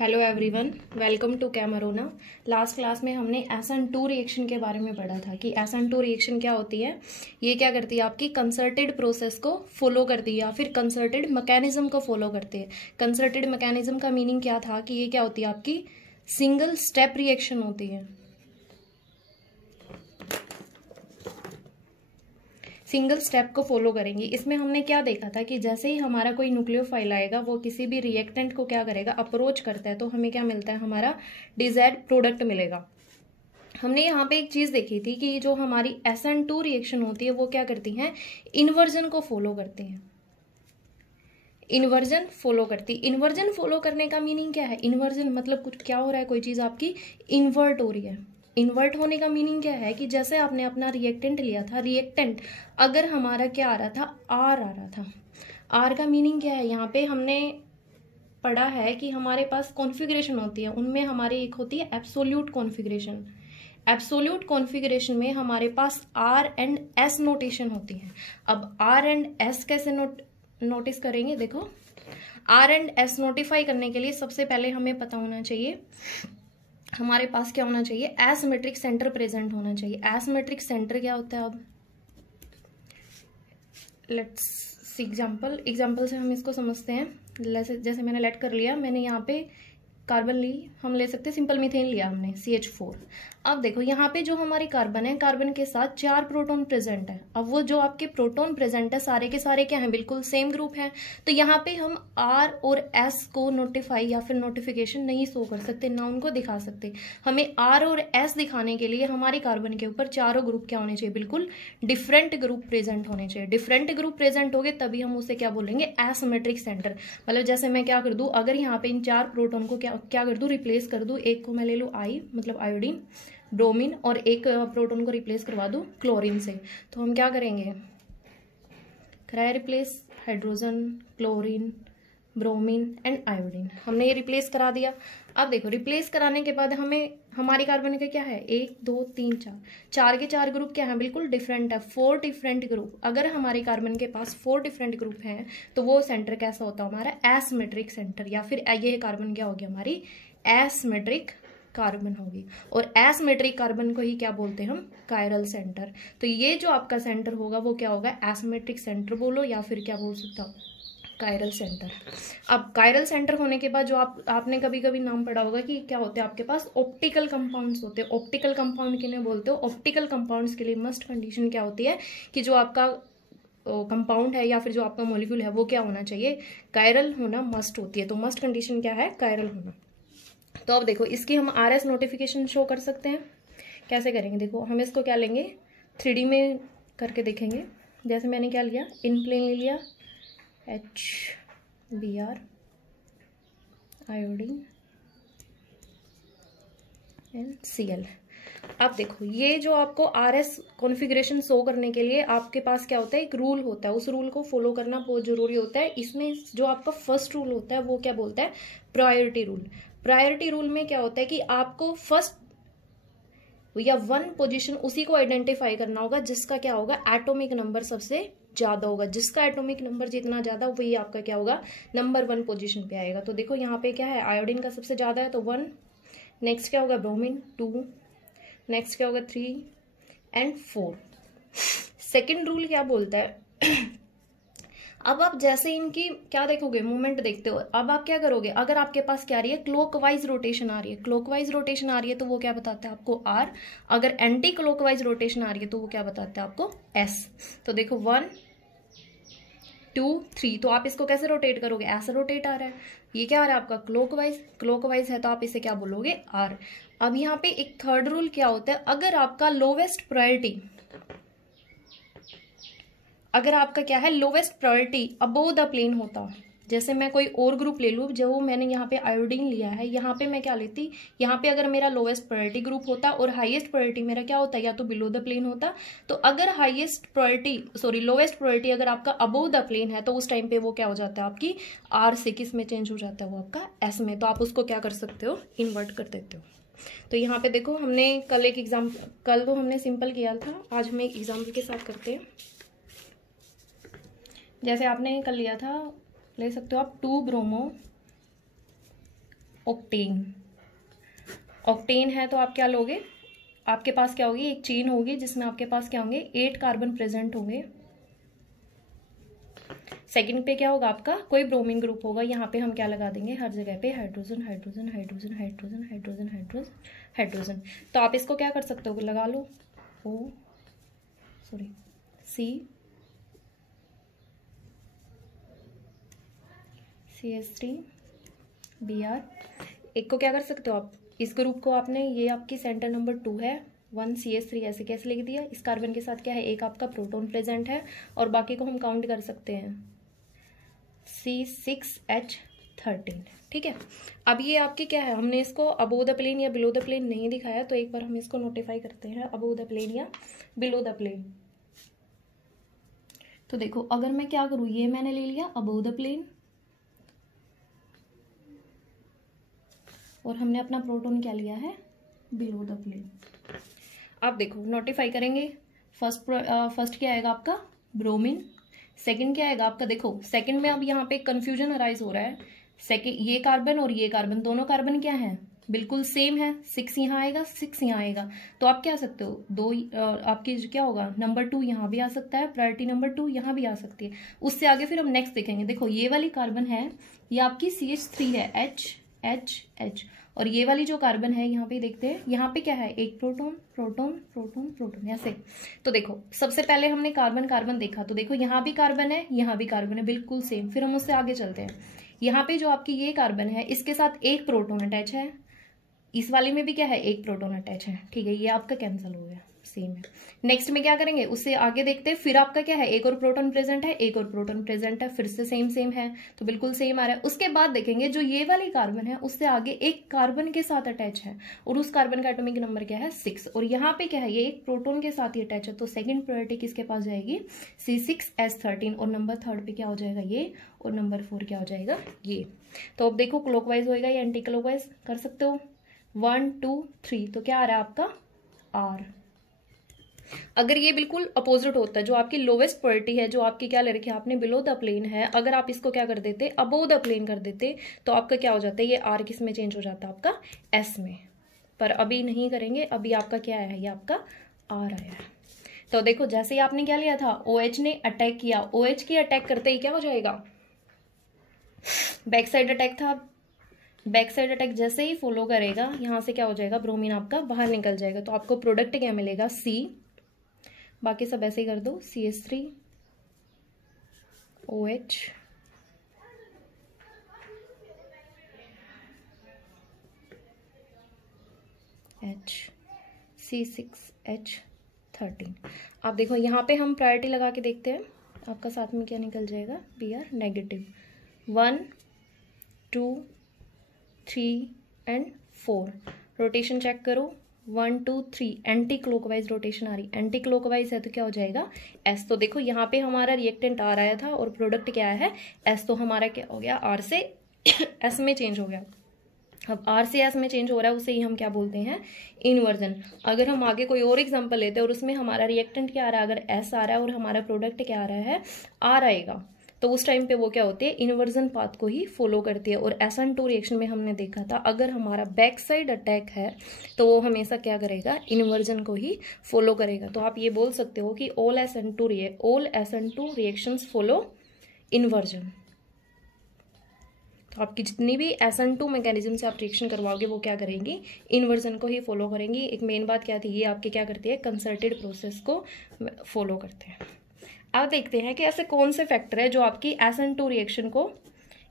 Hello everyone, welcome to कैमरोना। Last class में हमने SN2 रिएक्शन के बारे में पढ़ा था कि SN2 रिएक्शन क्या होती है। ये क्या करती है, आपकी कंसर्टेड प्रोसेस को फॉलो करती है या फिर कंसर्टेड मैकेनिज्म को फॉलो करती है। कंसर्टेड मैकेनिज्म का मीनिंग क्या था कि ये क्या होती है, आपकी सिंगल स्टेप रिएक्शन होती है। सिंगल स्टेप को फॉलो करेंगे। इसमें हमने क्या देखा था कि जैसे ही हमारा कोई न्यूक्लियोफाइल आएगा वो किसी भी रिएक्टेंट को क्या करेगा, अप्रोच करता है, तो हमें क्या मिलता है, हमारा डिजायर्ड प्रोडक्ट मिलेगा। हमने यहाँ पे एक चीज देखी थी कि जो हमारी SN2 रिएक्शन होती है वो क्या करती है, इन्वर्जन को फॉलो करती है। इन्वर्जन फॉलो करती है। इन्वर्जन फॉलो करने का मीनिंग क्या है, इन्वर्जन मतलब कुछ क्या हो रहा है, कोई चीज आपकी इन्वर्ट हो रही है। इन्वर्ट होने का मीनिंग क्या है कि जैसे आपने अपना रिएक्टेंट लिया था, रिएक्टेंट अगर हमारा क्या आ रहा था, आर आ रहा था। आर का मीनिंग क्या है, यहाँ पे हमने पढ़ा है कि हमारे पास कॉन्फ़िगरेशन होती है, उनमें हमारी एक होती है एब्सोल्यूट कॉन्फ़िगरेशन। एब्सोल्यूट कॉन्फ़िगरेशन में हमारे पास आर एंड एस नोटेशन होती है। अब आर एंड एस कैसे नोटिस करेंगे, देखो आर एंड एस नोटिफाई करने के लिए सबसे पहले हमें पता होना चाहिए, हमारे पास क्या होना चाहिए, एसिमेट्रिक सेंटर प्रेजेंट होना चाहिए। एसिमेट्रिक सेंटर क्या होता है, अब लेट्स सी एग्जाम्पल से हम इसको समझते हैं। जैसे मैंने लेट कर लिया, मैंने यहाँ पे कार्बन ली, हम ले सकते हैं सिंपल मीथेन लिया हमने CH4। अब देखो यहाँ पे जो हमारी कार्बन है, कार्बन के साथ 4 प्रोटॉन प्रेजेंट है। अब वो जो आपके प्रोटॉन प्रेजेंट है सारे के सारे क्या हैं, बिल्कुल सेम ग्रुप हैं। तो यहाँ पे हम R और S को नोटिफाई या फिर नोटिफिकेशन नहीं शो कर सकते, ना उनको दिखा सकते। हमें R और S दिखाने के लिए हमारी कार्बन के ऊपर चारों ग्रुप क्या होने चाहिए, बिल्कुल डिफरेंट ग्रुप प्रेजेंट होने चाहिए। डिफरेंट ग्रुप प्रेजेंट हो गए तभी हम उसे क्या बोलेंगे, एसिमेट्रिक सेंटर। मतलब जैसे मैं क्या कर दूं, अगर यहाँ पे इन 4 प्रोटॉन को क्या कर दूं, रिप्लेस कर दूं। एक को मैं ले लूं आई मतलब आयोडीन, ब्रोमीन, और एक प्रोटॉन को रिप्लेस करवा दूं क्लोरीन से। तो हम क्या करेंगे, कराया replace hydrogen, chlorine, bromine and iodine. हमने ये रिप्लेस करा दिया। अब देखो रिप्लेस कराने के बाद हमें हमारी कार्बन का क्या है, 1 2 3 4, 4 के 4 ग्रुप क्या है, बिल्कुल डिफरेंट है, 4 डिफरेंट ग्रुप। अगर हमारी कार्बन के पास 4 डिफरेंट ग्रुप हैं तो वो सेंटर कैसा होता है, हमारा एसिमेट्रिक सेंटर, या फिर ये कार्बन क्या होगी, हमारी एसिमेट्रिक कार्बन होगी। और एसिमेट्रिक कार्बन को ही क्या बोलते हैं हम, कायरल सेंटर। तो ये जो आपका सेंटर होगा वो क्या होगा, एसिमेट्रिक सेंटर बोलो या फिर क्या बोल सकता हो, कायरल सेंटर। अब कायरल सेंटर होने के बाद जो आपने कभी कभी नाम पढ़ा होगा कि क्या होते हैं आपके पास, ऑप्टिकल कंपाउंड्स होते हैं। ऑप्टिकल कंपाउंड किन्हें बोलते हो, ऑप्टिकल कंपाउंड्स के लिए मस्ट कंडीशन क्या होती है कि जो आपका कंपाउंड है या फिर जो आपका मॉलिक्यूल है वो क्या होना चाहिए, कायरल होना मस्ट होती है। तो मस्ट कंडीशन क्या है, कायरल होना। तो अब देखो इसकी हम RS नोटिफिकेशन शो कर सकते हैं। कैसे करेंगे, देखो हम इसको क्या लेंगे, 3D में करके देखेंगे। जैसे मैंने क्या लिया, इन प्लेन ले लिया, HBr, आयोडीन एंड Cl। अब देखो ये जो आपको RS कॉन्फ़िगरेशन शो करने के लिए आपके पास क्या होता है, एक रूल होता है, उस रूल को फॉलो करना बहुत जरूरी होता है। इसमें जो आपका फर्स्ट रूल होता है वो क्या बोलता है, प्रायोरिटी रूल। प्रायोरिटी रूल में क्या होता है कि आपको फर्स्ट या 1 पोजीशन उसी को आइडेंटिफाई करना होगा जिसका क्या होगा, एटॉमिक नंबर सबसे ज्यादा होगा। जिसका एटॉमिक नंबर जितना ज्यादा वही आपका क्या होगा, नंबर 1 पोजीशन पे आएगा। तो देखो यहाँ पे क्या है, आयोडीन का सबसे ज्यादा है तो 1, नेक्स्ट क्या होगा ब्रोमीन 2, नेक्स्ट क्या होगा 3 एंड 4। सेकेंड रूल क्या बोलता है अब आप जैसे इनकी क्या देखोगे, मूवमेंट देखते हो। अब आप क्या करोगे, अगर आपके पास क्या आ रही है, क्लॉकवाइज रोटेशन आ रही है, क्लॉकवाइज रोटेशन आ रही है तो वो क्या बताता है आपको R। अगर एंटी क्लॉकवाइज रोटेशन आ रही है तो वो क्या बताता है आपको S। तो देखो 1 2 3, तो आप इसको कैसे रोटेट करोगे, ऐसा रोटेट आ रहा है। ये क्या आ रहा है आपका, क्लॉकवाइज। क्लॉकवाइज है तो आप इसे क्या बोलोगे, R। अब यहाँ पे एक थर्ड रूल क्या होता है, अगर आपका लोवेस्ट प्रायोरिटी, अगर आपका क्या है lowest priority above the plane होता, जैसे मैं कोई और ग्रुप ले लूँ, जो मैंने यहाँ पे आयोडीन लिया है, यहाँ पे मैं क्या लेती, यहाँ पे अगर मेरा लोवेस्ट प्रायोरिटी ग्रुप होता और हाईएस्ट प्रायोरिटी मेरा क्या होता, या तो बिलो द प्लेन होता। तो अगर लोवेस्ट प्रायोरिटी अगर आपका अबोव द प्लेन है तो उस टाइम पे वो क्या हो जाता है, आपकी R से किस में चेंज हो जाता है, वो आपका S में। तो आप उसको क्या कर सकते हो, इन्वर्ट कर देते हो। तो यहाँ पे देखो हमने कल तो हमने सिंपल किया था, आज हम एक एग्जाम्पल के साथ करते हैं। जैसे आपने कल लिया था, ले सकते हो आप 2 ब्रोमो ऑक्टेन। ऑक्टेन है तो आप क्या लोगे, आपके पास क्या होगी, एक चेन होगी जिसमें आपके पास क्या होंगे 8 कार्बन प्रेजेंट होंगे। सेकंड पे क्या होगा आपका, कोई ब्रोमीन ग्रुप होगा, यहाँ पे हम क्या लगा देंगे, हर जगह पे hydrogen hydrogen hydrogen hydrogen hydrogen hydrogen hydrogen. तो आप इसको क्या कर सकते हो, लगा लो CH3Br। एक को क्या कर सकते हो आप, इस ग्रुप को आपने, ये आपकी सेंटर नंबर 2 है, 1 CH3 ऐसे कैसे लिख दिया, इस कार्बन के साथ क्या है, एक आपका प्रोटॉन प्रेजेंट है और बाकी को हम काउंट कर सकते हैं C6H13। ठीक है, अब ये आपकी क्या है, हमने इसको अबोव द प्लेन या बिलो द प्लेन नहीं दिखाया, तो एक बार हम इसको नोटिफाई करते हैं अबोव द प्लेन या बिलो द प्लेन। तो देखो अगर मैं क्या करूँ, ये मैंने ले लिया अबोव द प्लेन और हमने अपना प्रोटॉन क्या लिया है, बिलो द प्लेन। आप देखो नोटिफाई करेंगे, फर्स्ट क्या आएगा आपका ब्रोमीन, सेकंड क्या आएगा आपका, देखो सेकंड में अब यहाँ पे कंफ्यूजन अराइज हो रहा है, सेकंड ये कार्बन और ये कार्बन, दोनों कार्बन क्या है, बिल्कुल सेम है, 6 यहाँ आएगा 6 यहाँ आएगा, तो आप क्या सकते हो, दो आपकी क्या होगा, नंबर 2 यहाँ भी आ सकता है, प्रायोरिटी नंबर 2 यहाँ भी आ सकती है। उससे आगे फिर हम नेक्स्ट देखेंगे, देखो ये वाली कार्बन है, ये आपकी CH3 है, H, और ये वाली जो कार्बन है यहाँ पे देखते हैं, यहाँ पे क्या है, एक प्रोटॉन प्रोटॉन प्रोटॉन प्रोटॉन ऐसे। तो देखो सबसे पहले हमने कार्बन कार्बन देखा, तो देखो यहाँ भी कार्बन है, यहाँ भी कार्बन है, बिल्कुल सेम। फिर हम उससे आगे चलते हैं, यहाँ पे जो आपकी ये कार्बन है इसके साथ एक प्रोटॉन अटैच है, इस वाले में भी क्या है, एक प्रोटॉन अटैच है। ठीक है, ये आपका कैंसिल हो गया, सेम है। नेक्स्ट में क्या करेंगे, उससे आगे देखते हैं, फिर आपका क्या है, एक और प्रोटॉन प्रेजेंट है, एक और प्रोटॉन प्रेजेंट है, फिर से सेम है, तो बिल्कुल सेम आ रहा है। उसके बाद देखेंगे जो ये वाली कार्बन है उससे आगे एक कार्बन के साथ अटैच है और उस कार्बन का एटॉमिक नंबर क्या है 6, और यहाँ पे क्या है, ये एक प्रोटॉन के साथ ही अटैच है, तो सेकंड प्रायोरिटी किसके पास जाएगी, C6H13, और नंबर 3 पे क्या हो जाएगा ये, और नंबर 4 क्या हो जाएगा ये। तो अब देखो क्लॉकवाइज होएगा या एंटी क्लॉकवाइज कर सकते हो, 1 2 3, तो क्या आ रहा है आपका R। अगर ये बिल्कुल अपोजिट होता है, जो आपकी लोवेस्ट प्रायोरिटी है, जो आपकी क्या ले रखी है आपने, बिलो द प्लेन है, अगर आप इसको क्या कर देते, अबोव द प्लेन कर देते, तो आपका क्या हो जाता है, ये R किस में चेंज हो जाता है आपका S में। पर अभी नहीं करेंगे, अभी आपका क्या आया है, ये आपका R आया है। तो देखो जैसे ही आपने क्या लिया था, OH ने अटैक किया, OH की अटैक करते ही क्या हो जाएगा, बैक साइड अटैक था, बैक साइड अटैक जैसे ही फॉलो करेगा, यहाँ से क्या हो जाएगा, ब्रोमीन आपका बाहर निकल जाएगा, तो आपको प्रोडक्ट क्या मिलेगा, C, बाकी सब ऐसे ही कर दो, CH3 OH H C6H13। आप देखो यहाँ पे हम प्रायोरिटी लगा के देखते हैं, आपका साथ में क्या निकल जाएगा, Br negative, 1 2 3 and 4। Rotation check करो, 1 2 3 एंटी क्लॉकवाइज रोटेशन आ रही, एंटी क्लॉकवाइज है तो क्या हो जाएगा S। तो देखो यहाँ पे हमारा रिएक्टेंट R आया था और प्रोडक्ट क्या है S, तो हमारा क्या हो गया, R से S में चेंज हो गया। अब R से S में चेंज हो रहा है, उसे ही हम क्या बोलते हैं, इन्वर्जन। अगर हम आगे कोई और एग्जांपल लेते हैं और उसमें हमारा रिएक्टेंट क्या आ रहा है, अगर S आ रहा है और हमारा प्रोडक्ट क्या आ रहा है R आएगा, तो उस टाइम पे वो क्या होती है, इन्वर्जन पाथ को ही फॉलो करती है। और SN2 रिएक्शन में हमने देखा था, अगर हमारा बैक साइड अटैक है तो वो हमेशा क्या करेगा, इन्वर्जन को ही फॉलो करेगा। तो आप ये बोल सकते हो कि all SN2 reactions follow inversion. तो आपकी जितनी भी SN2 मैकेनिज्म से आप रिएक्शन करवाओगे वो क्या करेंगी, इन्वर्जन को ही फॉलो करेंगी। एक मेन बात क्या थी, ये आपके क्या करती है, कंसर्टेड प्रोसेस को फॉलो करते हैं। अब देखते हैं कि ऐसे कौन से फैक्टर है जो आपकी SN2 रिएक्शन को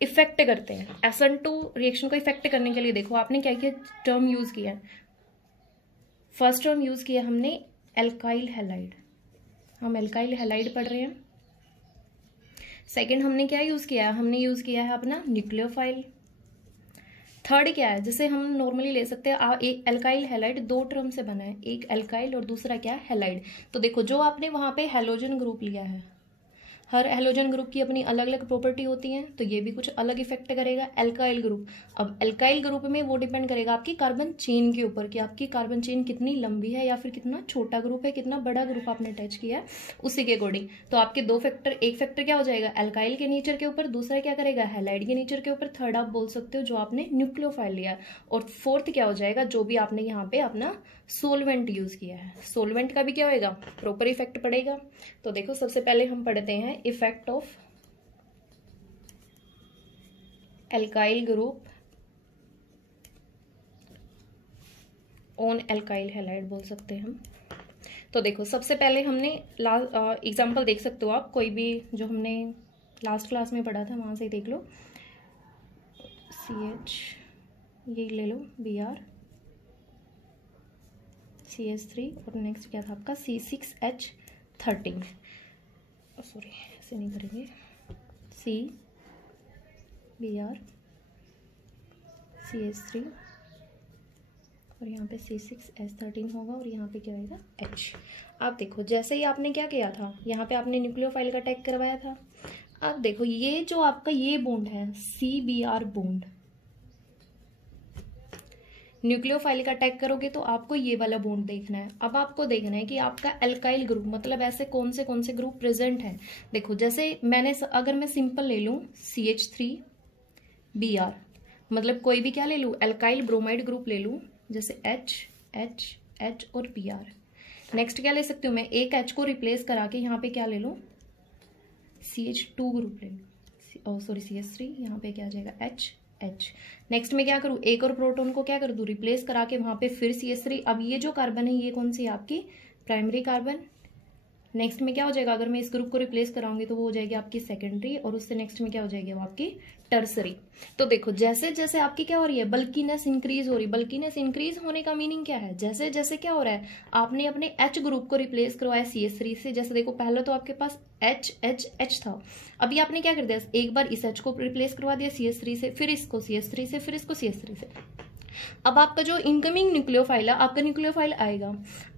इफेक्ट करते हैं। SN2 रिएक्शन को इफेक्ट करने के लिए देखो आपने क्या किया, टर्म यूज किया, फर्स्ट टर्म यूज किया हमने एल्काइल हैलाइड, हम एल्काइल हैलाइड पढ़ रहे हैं। सेकंड हमने क्या यूज किया, हमने यूज किया है अपना न्यूक्लियोफाइल। थर्ड क्या है, जिसे हम नॉर्मली ले सकते हैं, एक एल्काइल हैलाइड 2 टर्म से बना है, एक एल्काइल और दूसरा क्या है हैलाइड। तो देखो जो आपने वहां पे हैलोजन ग्रुप लिया है, हर हेलोजन ग्रुप की अपनी अलग अलग प्रॉपर्टी होती है, तो ये भी कुछ अलग इफेक्ट करेगा। एल्काइल ग्रुप, अब एल्काइल ग्रुप में वो डिपेंड करेगा आपकी कार्बन चेन के ऊपर कि आपकी कार्बन चेन कितनी लंबी है या फिर कितना छोटा ग्रुप है, कितना बड़ा ग्रुप आपने अटैच किया है, उसी के अकॉर्डिंग। तो आपके दो फैक्टर, एक फैक्टर क्या हो जाएगा एल्काइल के नेचर के ऊपर, दूसरा क्या करेगा हैलाइड के नेचर के ऊपर, थर्ड आप बोल सकते हो जो आपने न्यूक्लियोफाइल लिया, और फोर्थ क्या हो जाएगा जो भी आपने यहाँ पे अपना सोलवेंट यूज किया है, सोलवेंट का भी क्या होएगा प्रॉपर इफेक्ट पड़ेगा। तो देखो सबसे पहले हम पढ़ते हैं effect of alkyl group on alkyl halide बोल सकते हैं हम। तो देखो सबसे पहले हमने एग्जांपल देख सकते हो आप, कोई भी जो हमने लास्ट क्लास में पढ़ा था वहां से देख लो। CH ये ले लो, Br CH3 और नेक्स्ट क्या था आपका C6H13, सॉरी ऐसे नहीं करेंगे, Br CH3 और यहाँ पे C6H13 होगा और यहाँ पे क्या होगा H। आप देखो जैसे ही आपने क्या किया था, यहाँ पे आपने न्यूक्लियोफाइल का टैग करवाया था। अब देखो ये जो आपका ये बॉन्ड है CBr बॉन्ड, न्यूक्लियोफाइल का टैग करोगे तो आपको ये वाला बॉन्ड देखना है। अब आपको देखना है कि आपका एल्काइल ग्रुप मतलब ऐसे कौन से ग्रुप प्रेजेंट है। देखो जैसे मैंने अगर मैं सिंपल ले लूं CH3Br, मतलब कोई भी क्या ले लूं एल्काइल ब्रोमाइड ग्रुप ले लूं, जैसे H H H और Br। नेक्स्ट क्या ले सकती हूँ मैं, एक H को रिप्लेस करा के यहाँ पे क्या ले लूं CH2 ग्रुप ले लूं, सॉरी CH3, यहाँ पे क्या आ जाएगा H H। नेक्स्ट में क्या करूँ, एक और प्रोटॉन को क्या कर दूं रिप्लेस करा के वहां पे फिर CH3। अब ये जो कार्बन है ये कौन सी है आपकी प्राइमरी कार्बन। नेक्स्ट में क्या हो जाएगा, अगर मैं इस ग्रुप को रिप्लेस कराऊंगी तो वो हो जाएगी आपकी सेकेंडरी, और उससे नेक्स्ट में क्या हो जाएगी वो आपकी टर्सरी। तो देखो जैसे जैसे आपकी क्या हो रही है बल्कीनेस इंक्रीज हो रही है। बल्कीनेस इंक्रीज होने का मीनिंग क्या है, जैसे जैसे क्या हो रहा है आपने अपने H ग्रुप को रिप्लेस करवाया CH3 से। जैसे देखो पहले तो आपके पास H H H था, अभी आपने क्या कर दिया एक बार इस H को रिप्लेस करवा दिया CH3 से, फिर इसको CH3 से, फिर इसको CH3 से। अब आपका जो इनकमिंग न्यूक्लियोफाइल है, आपका न्यूक्लियोफाइल आएगा,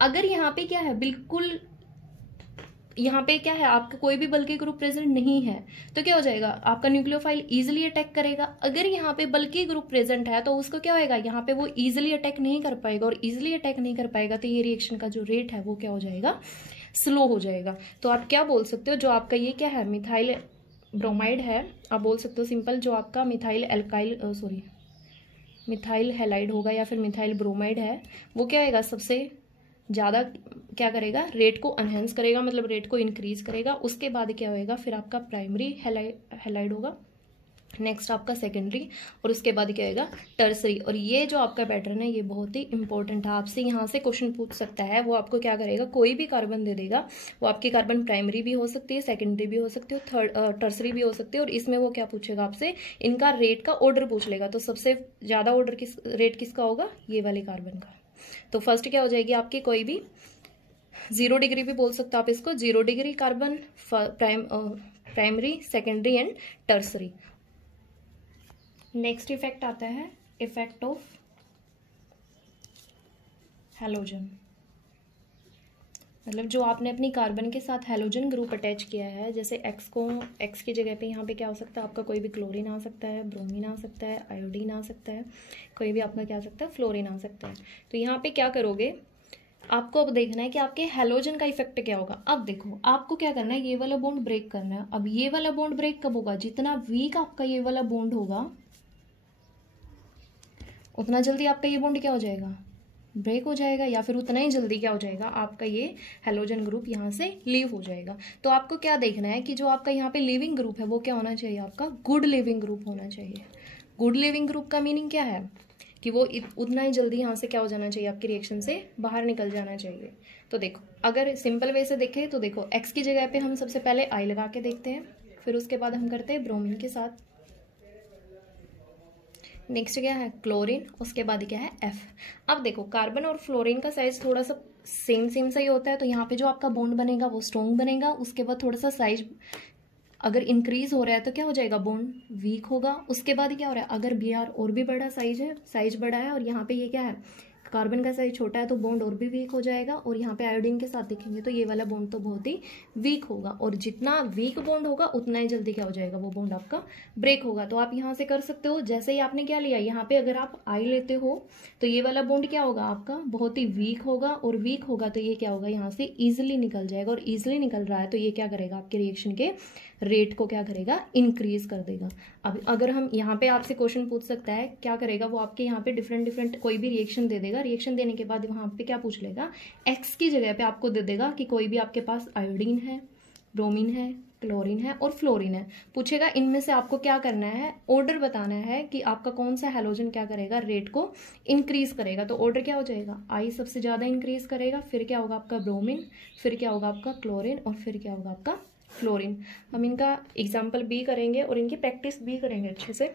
अगर यहाँ पे क्या है बिल्कुल यहाँ पे क्या है आपका कोई भी बल्कि ग्रुप प्रेजेंट नहीं है, तो क्या हो जाएगा आपका न्यूक्लियोफाइल इजिली अटैक करेगा। अगर यहाँ पे बल्कि ग्रुप प्रेजेंट है तो उसको क्या होएगा, यहाँ पे वो इजिली अटैक नहीं कर पाएगा, और इजिली अटैक नहीं कर पाएगा तो ये रिएक्शन का जो रेट है वो क्या हो जाएगा स्लो हो जाएगा। तो आप क्या बोल सकते हो, जो आपका ये क्या है मिथाइल ब्रोमाइड है, आप बोल सकते हो सिंपल जो आपका methyl alkyl sorry methyl halide होगा या फिर मिथाइल ब्रोमाइड है, वो क्या होगा सबसे ज़्यादा क्या करेगा रेट को एनहेंस करेगा, मतलब रेट को इंक्रीज करेगा। उसके बाद क्या होएगा फिर आपका प्राइमरी हैलाइड होगा, नेक्स्ट आपका सेकेंडरी, और उसके बाद क्या होएगा टर्सरी। और ये जो आपका पैटर्न है ये बहुत ही इंपॉर्टेंट है, आपसे यहाँ से क्वेश्चन पूछ सकता है। वो आपको क्या करेगा, कोई भी कार्बन दे देगा, वो आपकी कार्बन प्राइमरी भी हो सकती है, सेकेंडरी भी हो सकती है, टर्सरी भी हो सकती है, और इसमें वो क्या पूछेगा आपसे इनका रेट का ऑर्डर पूछ लेगा। तो सबसे ज़्यादा ऑर्डर रेट किसका होगा, ये वाले कार्बन का। तो फर्स्ट क्या हो जाएगी आपकी कोई भी 0 डिग्री भी बोल सकते हो आप इसको, 0 degree carbon primary secondary and tertiary. Next effect आता है इफेक्ट ऑफ हैलोजन, मतलब जो आपने अपनी कार्बन के साथ हैलोजन ग्रुप अटैच किया है, जैसे एक्स की जगह पे यहाँ पे क्या हो सकता है आपका कोई भी क्लोरीन आ सकता है, ब्रोमीन आ सकता है, आयोडीन आ सकता है, कोई भी आपका क्या आ सकता है फ्लोरीन आ सकता है। तो यहाँ पे क्या करोगे, आपको अब देखना है कि आपके हैलोजन का इफेक्ट क्या होगा। अब देखो आपको क्या करना है, ये वाला बॉन्ड ब्रेक करना है। अब ये वाला बॉन्ड ब्रेक कब होगा, जितना वीक आपका ये वाला बॉन्ड होगा उतना जल्दी आपका ये बॉन्ड क्या हो जाएगा ब्रेक हो जाएगा, या फिर उतना ही जल्दी क्या हो जाएगा आपका ये हैलोजन ग्रुप यहाँ से लीव हो जाएगा। तो आपको क्या देखना है कि जो आपका यहाँ पे लिविंग ग्रुप है वो क्या होना चाहिए, आपका गुड लिविंग ग्रुप होना चाहिए। गुड लिविंग ग्रुप का मीनिंग क्या है कि वो उतना ही जल्दी यहाँ से क्या हो जाना चाहिए, आपकी रिएक्शन से बाहर निकल जाना चाहिए। तो देखो अगर सिंपल वे से देखें तो देखो एक्स की जगह पे हम सबसे पहले आई लगा के देखते हैं, फिर उसके बाद हम करते हैं ब्रोमीन के साथ, नेक्स्ट क्या है क्लोरीन, उसके बाद क्या है एफ। अब देखो कार्बन और फ्लोरीन का साइज थोड़ा सा सेम सा ही होता है, तो यहाँ पे जो आपका बॉन्ड बनेगा वो स्ट्रॉन्ग बनेगा। उसके बाद थोड़ा सा साइज अगर इंक्रीज हो रहा है तो क्या हो जाएगा बॉन्ड वीक होगा। उसके बाद क्या हो रहा है, अगर बी आर और भी बड़ा साइज है, साइज बड़ा है और यहाँ पे ये क्या है कार्बन का साइज छोटा है तो बॉन्ड और भी वीक हो जाएगा, और यहाँ पे आयोडीन के साथ देखेंगे तो ये वाला बॉन्ड तो बहुत ही वीक होगा, और जितना वीक बॉन्ड होगा उतना ही जल्दी क्या हो जाएगा, वो बॉन्ड आपका ब्रेक होगा। तो आप यहाँ से कर सकते हो, जैसे ही आपने क्या लिया, यहाँ पे अगर आप आई लेते हो तो ये वाला बॉन्ड क्या होगा आपका, बहुत ही वीक होगा, और वीक होगा तो ये क्या होगा, यहाँ से ईजिली निकल जाएगा, और ईजिली निकल रहा है तो ये क्या करेगा, आपके रिएक्शन के रेट को क्या करेगा, इंक्रीज कर देगा। अब अगर हम यहाँ पे आपसे क्वेश्चन पूछ सकता है, क्या करेगा वो, आपके यहाँ पे डिफरेंट डिफरेंट कोई भी रिएक्शन दे देगा, रिएक्शन देने के बाद वहाँ पे क्या पूछ लेगा, एक्स की जगह पे आपको दे देगा कि कोई भी आपके पास आयोडीन है, ब्रोमीन है, क्लोरीन है और फ्लोरीन है, पूछेगा इनमें से आपको क्या करना है, ऑर्डर बताना है कि आपका कौन सा हैलोजन क्या करेगा, रेट को इंक्रीज करेगा। तो ऑर्डर क्या हो जाएगा, आई सबसे ज्यादा इंक्रीज करेगा, फिर क्या होगा आपका ब्रोमीन, फिर क्या होगा आपका क्लोरीन, और फिर क्या होगा आपका फ्लोरीन। हम इनका एग्जाम्पल भी करेंगे और इनकी प्रैक्टिस भी करेंगे अच्छे से।